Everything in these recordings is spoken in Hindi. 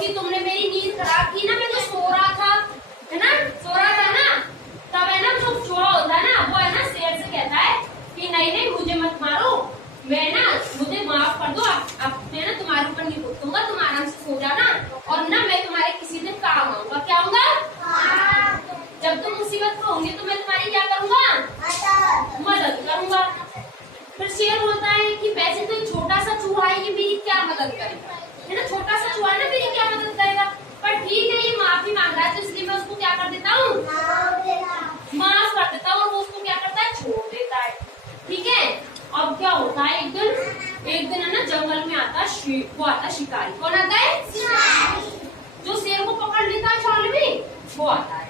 क्योंकि तुमने मेरी नींद खराब की ना, मैं तो सो रहा था, है ना, सो रहा था ना, तब है ना जो चूहा होता है ना, वो है ना शेर से कहता है कि नहीं नहीं मुझे मत मारो, मैं ना मुझे माफ कर दो, अब मैं ना तुम्हारे ऊपर नहीं कूदूंगा, तुम आराम से सो जाना, और ना मैं तुम्हारे किसी दिन काम आऊंगा। क्या आऊंगा? जब तुम मुसीबत में होंगे तो मैं तुम्हारी क्या करूंगा? मदद करूंगा। फिर शेर बोलता है कि वैसे तो छोटा सा चूहा है, ये मेरी क्या मदद करेगा, है ना, छोटा सा चूहा ना मेरी क्या मदद करेगा, पर ठीक है ये माफी मांग रहा है तो इसलिए मैं उसको क्या कर देता हूँ, माफ कर देता हूँ, और वो उसको क्या करता है, छोड़ देता है। ठीक है। अब क्या होता है, एक दिन है ना जंगल में आता है वो आता है शिकारी। कौन आता है? जो शेर को पकड़ लेता है जाल में, वो आता है।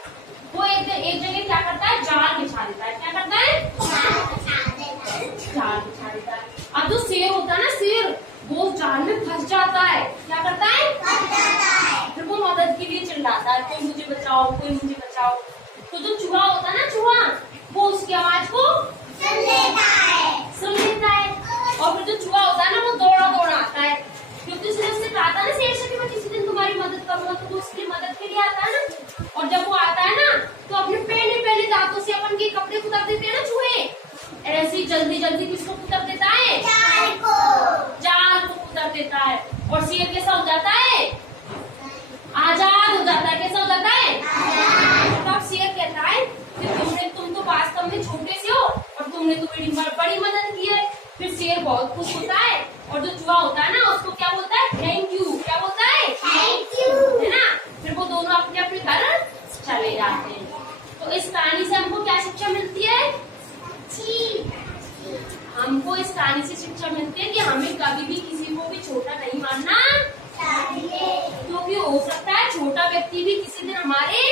वो एक जगह क्या करता है, जाल बिछा देता है। क्या करता है? जाल बिछा देता है। अब जो शेर होता है ना, शेर वो जाल में फंस जाता है। क्या करता है? फिर वो मदद के लिए चिल्लाता है, कोई मुझे बचाओ, कोई मुझे बचाओ। तो जो चूहा होता है ना, चूहा वो उसकी आवाज को सुन लेता है, और फिर जो चूहा होता है ना, वो दौड़ा आता है, क्योंकि उसने कहा था ना शेर से कि मैं किसी दिन तुम्हारी मदद करूंगा, तो वो उसकी मदद के लिए आता है ना। और जब वो आता है ना, तो अपने पहले दांतों से अपन के कपड़े कुतर देते हैं ना चूहे, ऐसे जल्दी किसको कुतर देता है? जाल को कुतर देता है। और शेर कैसा हो जाता है? आजाद हो जाता है। कैसा हो जाता है? तब शेर कहता है कि तुम तो वास्तव में छोटे से हो, और तुमने तो मेरी बड़ी मदद की है। फिर शेर बहुत खुश होता है, और जो चूहा होता है ना, उसको क्या बोलता है? Thank you. क्या बोलता है? थैंक यू, है ना। फिर वो दोनों अपने अपने घर चले जाते हैं। तो इस कहानी से हमको क्या शिक्षा मिलती है? हमको इस कहानी से शिक्षा मिलती है कि हमें कभी भी किसी को भी छोटा नहीं मानना चाहिए, क्योंकि हो सकता है छोटा व्यक्ति भी किसी दिन हमारे